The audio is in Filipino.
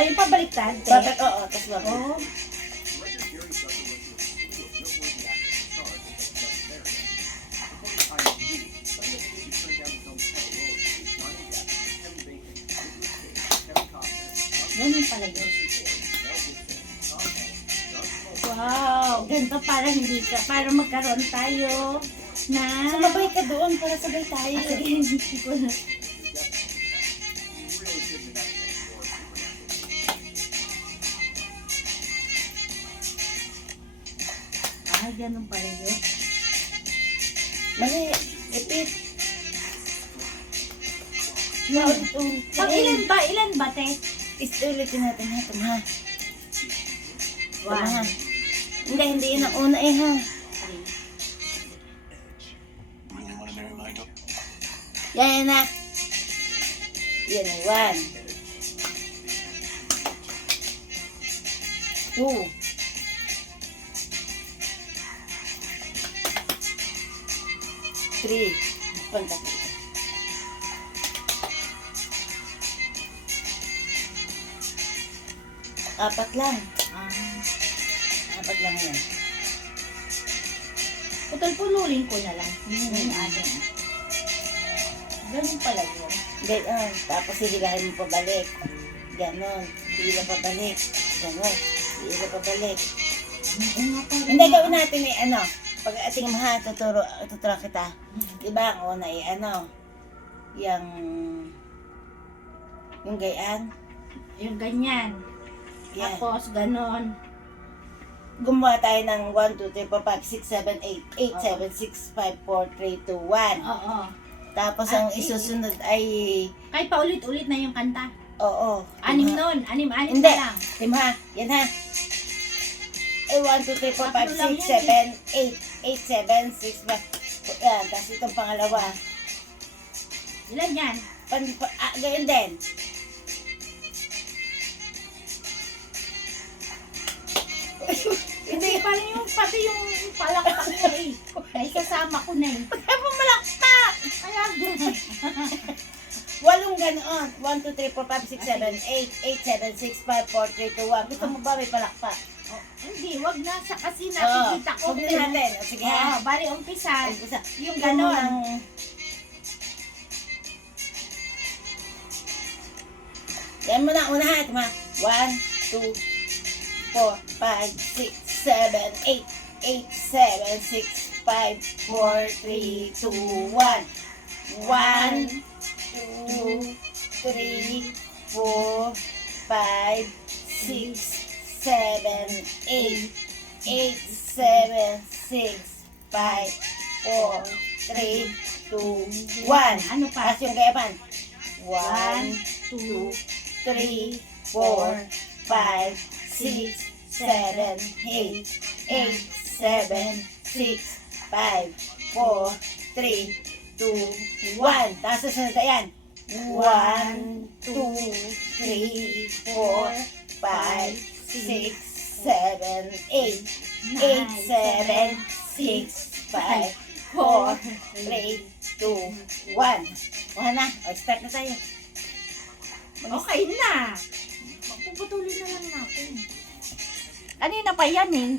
ba yung pabaliktad? Bakit? Oo, tas bakit? Oh. Ganun pala yun. Wow, ganito para hindi ka, para magkaroon tayo na... Sumabay ka doon para sabay tayo. Sige, hindi ko na. Ay, ganun pala yun. Mali, ipit. Pag ilan ba, te? Ulitin natin ha, ha. One. Hindi yun ang una eh ha. Three. Yan na. Yan ay 1. 2. 3. Punta. 4 lang. 4 lang yan. Putol-pululin ko na lang. Yung ating. Ganun pala yun. Ganon. Tapos hiligahin mo pabalik. Ganon. Hila pabalik. Ganon. Hila pabalik. Hindi, gawin natin eh, ano. Pag ating maha, tuturo kita. Diba, ang una eh, ano. Yung gayaan. Yung ganyan. Yan. Tapos, ganon. Gumawa tayo ng 1, 2, 3, 4, 5, 6, 7, 8. 8, 7, 6, 5, 4, 3, 2, 1. Oo. Tapos ang isusunod ay, Kahit paulit-ulit na yung kanta. oo. 6 nun. 6 Hindi. na lang. Timha, yan ha. Eh, 1, 2, 3, 4, 5, Tatlo lang 6, yan 7, 8. 8, 7, 6, 5. Yan, tapos itong pangalawa. Ilan yan? Ganyan din. Hindi, parang yung, pati yung palakpak mo eh. Naisasama ko na eh. Kaya pumalakpak! Kaya, 8 ganoon. 1, 2, 3, 4, 5, 6, 7, 8. 8, 7, 6, 5, 4, 3, 2, 1. Gusto mo ba may palakpak? hindi, wag na sa kasi nakikita ko. Huwag na natin. O, sige ha. Bari umpisa. Yung Ganon. ganon. Yan mo na, unahan. 1, 2, 4, 5, 6, 7, 8. 8, 7, 6, 5, 4, 3, 2, 1. 1, 2, 3, 4, 5, 6, 7, 8. 8, 7, 6, 5, 4, 3, 2, 1. Ano pa? Tapos yung gayapan. 1, 1, 2, 3, 4, 5, 6, 7, 8. 8, 7, 6, 5, 4, 3, 2, 1. Tapos susunod na yan. 1, 2, 3, 4, 5, 6, 7, 8. 8, 7, 6, 5, 4, 3, 2, 1. Kuha na. O, start na tayo. Okay na. Puputulin na lang natin. Kanina pa yan eh.